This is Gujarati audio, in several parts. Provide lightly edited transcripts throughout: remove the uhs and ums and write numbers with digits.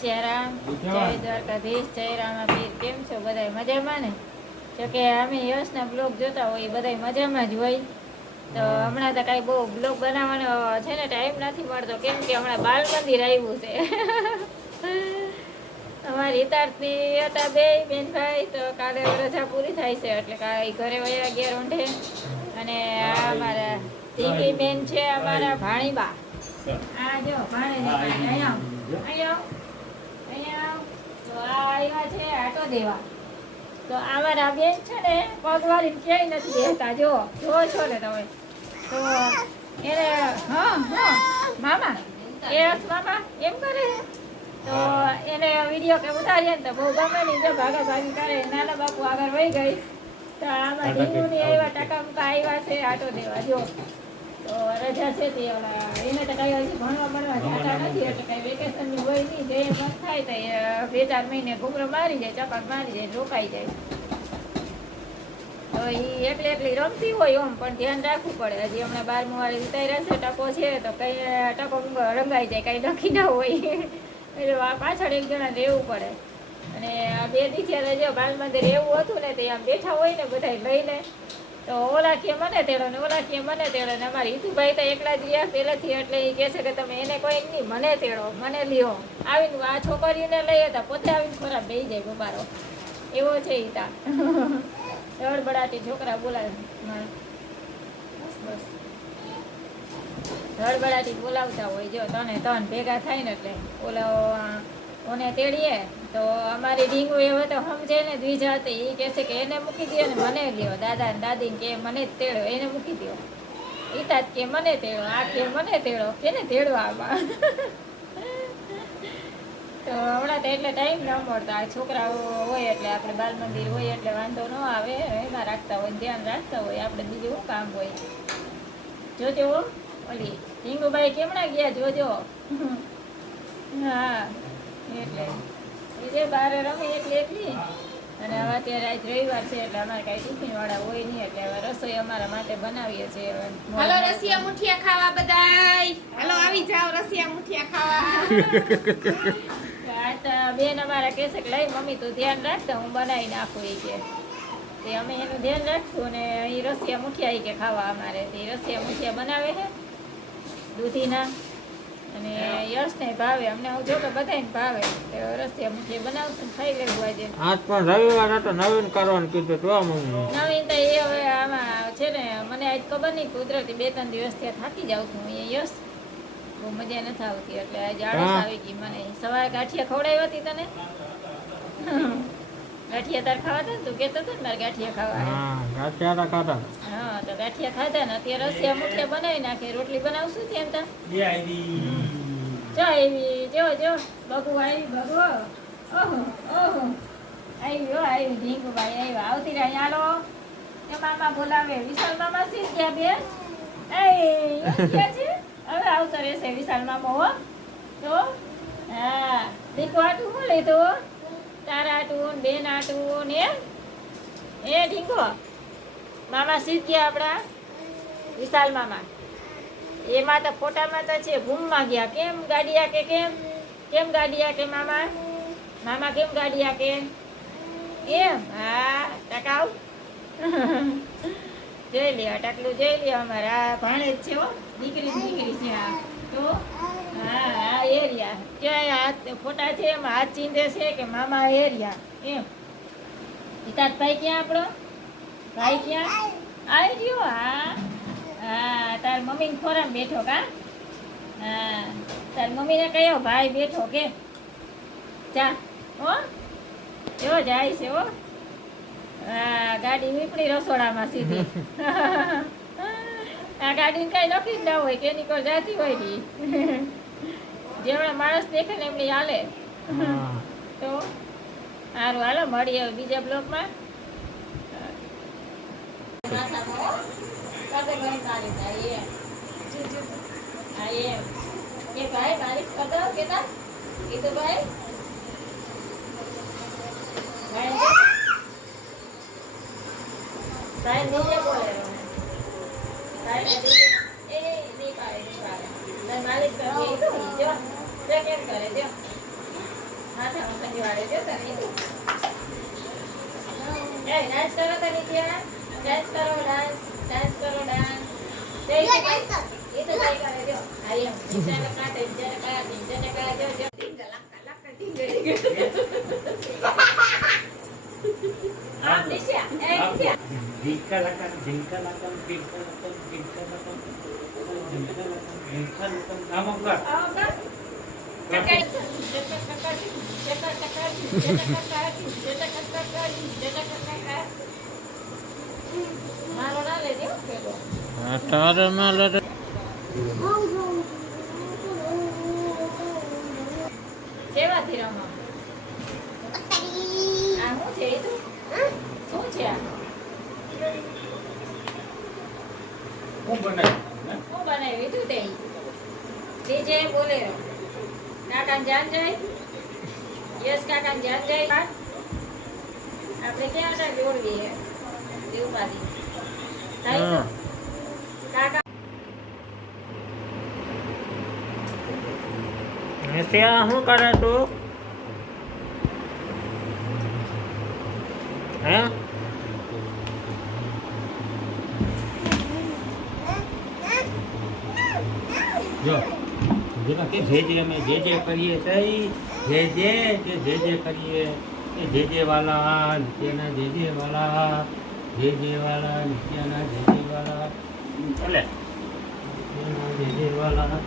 સિયારામ, જય દ્વારકાધીશ, જય રામાપીર. કેમ છો બધા? મજામાં ને? જોકે અમે યશના બ્લોગ જોતા હોય બધા મજામાં જ હોય. તો હમણાં તો કાંઈ બહુ બ્લોગ બનાવવાનો છે ને ટાઈમ નથી મળતો, કેમ કે હમણાં બાલ મંદિર આવ્યું છે. અમારી હિતાર્થની હતા બે બેનભાઈ, તો કાલે રજા પૂરી થાય છે એટલે કાંઈ ઘરે વયા ગયા રોંઢે. અને આ અમારા દીકરી બેન છે, અમારા ભાણીબા. આ જો ભાણે અહીંયા તો આ આવ્યા છે આટો દેવા. તો અમારા બેન છે ને પગવાળી ક્યાંય નથી બેસતા. જો છો ને તમે. તો એને મામા મામા એમ કરે. તો એને વિડીયો કે ઉતારીએ ને તો બહુ ગમે નહીં. જો ભાગા ભાગી કરે. નાના બાપુ આગળ વહી ગઈ. તો આમાં ઢીંગુની આવ્યા ટાકા મુકા આવ્યા છે આટો દેવા. જો તો રજા છે તે એને તો કઈ હજી ભણવા જતા નથી એટલે કઈ વેકેશનની હોય નહીં. જે મન થાય તો 2-4 મહિને ઘૂમરો મારી જાય, ચપાક મારી જાય, રોકાઈ જાય. તો એ એકલી રમતી હોય ઓમ, પણ ધ્યાન રાખવું પડે. હજી હમણાં 12મું વાળી ઉતાર્યા છે, ટકો છે તો કઈ ટકો રંગાઈ જાય, કઈ નક્કી ના હોય. એટલે પાછળ એક જણા રહેવું પડે. અને આ 2 દિવસે જો બાલ મંદિર એવું હતું ને તે આમ બેઠા હોય ને બધા લઈને, તો ઓલા કે મને તેડો ને ઓલા કે મને તેડો ને. અમારા હિતુભાઈ તો એકલા જ રહ્યા પહેલેથી, એટલે એ કહે છે કે તમે એને કોઈ નહીં, મને તેડો, મને લ્યો. આવીને આ છોકરીઓને લઈ હતા, પોતે આવીને ખોરાક બેસી જાય બબારો એવો છે. હિતા ધડબડાટી છોકરા બોલાવે, બસ ધડબડાટી બોલાવતા હોય. જો તને ભેગા થાય ને એટલે ઓલા ઓને તેડીએ તો અમારી ઢીંગુ એવો તો સમજે ને દ્વિજાતે. એ કહેશે કે એને મૂકી દો ને મને લ્યો. દાદા ને દાદી કે મને જ તેડો, એને મૂકી દો. ઈતા કે મને તેડો, આ કે મને તેડો, કેને તેડવા આમાં. તો હમણાં તો એટલે ટાઈમ ન મળતો. આ છોકરાઓ હોય એટલે આપણે બાલ મંદિર હોય એટલે વાંધો ન આવે. એમાં રાખતા હોય, ધ્યાન રાખતા હોય. આપણે બીજું શું કામ હોય. જોજો ઓલી ઢીંગુભાઈ કેમણા ગયા જોજો. હા એટલે એ જે બહાર રમે એકલી. અને હવે અત્યારે આજ રવિવાર છે એટલે અમારે કઈ ટિફિન વાળા હોય નહીં, એટલે હવે રસોઈ અમારા માટે બનાવીએ છીએ. હાલો રસિયા મુઠિયા ખાવા બધાય. હાલો આવી જાવ રસિયા મુઠિયા ખાવા. આ તો બેન અમારા કહેશે કે લઈ મમ્મી તું ધ્યાન રાખતા, હું બનાવી નાખું. એ કે તે અમે એનું ધ્યાન રાખશું. ને એ રસિયા મુઠિયા કે ખાવા અમારે તે રસિયા મુઠિયા બનાવે છે દૂધીના. અને યશને ભાવે, અમને હું જો કે બધાને ભાવે. તો રસિયા મુઠિયા બનાવશું, ખાઈ લેવું આજે. આજ પણ રવિવાર હતો, નવીન કરવાનું કીધું તો મમ્મી. નવીન તો એ હવે આમાં છે ને, મને આજ ખબર નહીં, કુદરતી 2-3 દિવસ ત્યાં થાકી જાઉં છું અહીંયા. યશ બહુ મજા નથી આવતી એટલે આજે આળસ આવી ગઈ મને. સવારે ગાંઠિયા ખવડાવી હતી તને. ગાંઠિયા તાર ખાવા હતા, તું કહેતો હતો ને મારે ગાંઠિયા ખાવા. હા તો ગાંઠિયા ખાધા ને અત્યારે રસિયા મુઠિયા બનાવી નાખે. રોટલી બનાવશું ત્યાં તા જો આવી. જો બગુ આવી, બગુ ઓહો આવી ઢીંગુભાઈ આવ્યા. આવતી રહી. હાલો એ મામા બોલાવે. વિશાલ મામા શી ગયા બેન? ક્યાં છે? હવે આવતો રહેશે વિશાલ મામા. હો તો હા દીકુ આટું શું લીધું? તારા આટું, બેન આટું ને એ ઢીંગો મામા શીખ ગયા આપણા વિશાલ મામા. એમાં તો ફોટામાં તો છે ઘૂમમાં ગયા. કેમ ગાડિયા કે કેમ ગાડિયા કે મામા કેમ ગાડિયા કે એમ. હા ટકાવ જોઈ લે, અટકલું જોઈ લે. અમારા ભાણે જ છે હો, દીકરી છે. આ તો હા એરિયા ક્યાંય હાથ ફોટા છે એમાં હાથ ચીંધે છે કે મામા એરિયા એમ. હિતાર્થભાઈ ક્યાં આપણો ભાઈ ક્યાં આવી ગયો? હા તાર મમ્મી ને ખોરામ બેઠો કા? હા તાર મમ્મી ને કયો ભાઈ બેઠો કે ચા હો એવો જાય છે હો. હા ગાડી નીકળી રસોડામાં સીધી. આ ગાડીને કઈ નક્કી જ ના હોય કે નીકળ જાતી હોય ની. જેવડા માણસ દેખે ને એમની હાલે. તો સારું હાલો મળીએ બીજા બ્લોકમાં. બારિશ કરતો કેતા કીધું ભાઈ નીચે બોલે માલિશ કરતી જો કેમ કરે જો દિવાળે જો તને એ ડાન્સ કરો તને ત્યાં ડાન્સ કરો ડાન્સ કરો ડાન્સ એ તો જઈ કરે જો આઈ એમ જેને કાટે જો આમ નિશા એ નિશા ઝીંકા લકન આમ કર આમ કર મારો ના લે દેવો પેલો તારે ના લે કેવાથી રમો આ શું છે એ તું શું છે આ હું બનાવી શું બનાવ્યું તું તે જે બોલે કાકા જાન જાય યસ કાકા જાન જાય આપણે ક્યાં હતા જોડવી દેવપાદી થાય તો કાકા ત્યાં શું કરે તું હે જો જેમાં કે જે અમે જે કરીએ તે જે કરીએ એ જે વાલા નીચેના જે વાલા નીચેના જે વાલા ચાલે નીચેના જે વાલા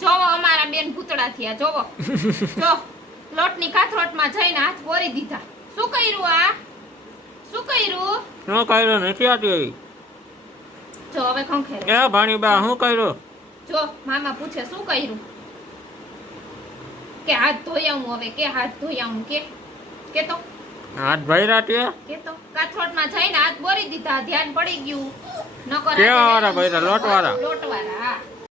જોવો અમારા બેન ભૂતડા થયા જોવો જો લોટની કાથરોટમાં જઈને હાથ બોરી દીધા શું કર્યું આ શું કર્યું શું કર્યું નથી આતી જો હવે ખંખેરે એ ભાણીબા શું કર્યું જો મામા પૂછે શું કર્યું કે હાથ ધોઈ આવું હવે કે હાથ ધોઈ આવું કે તો હાથ ભર્યા તે કે તો કાથરોટમાં જઈને હાથ બોરી દીધા ધ્યાન પડી ગયું નકર કેવા વાળા ભર્યા લોટ વાળા લોટવાળા હા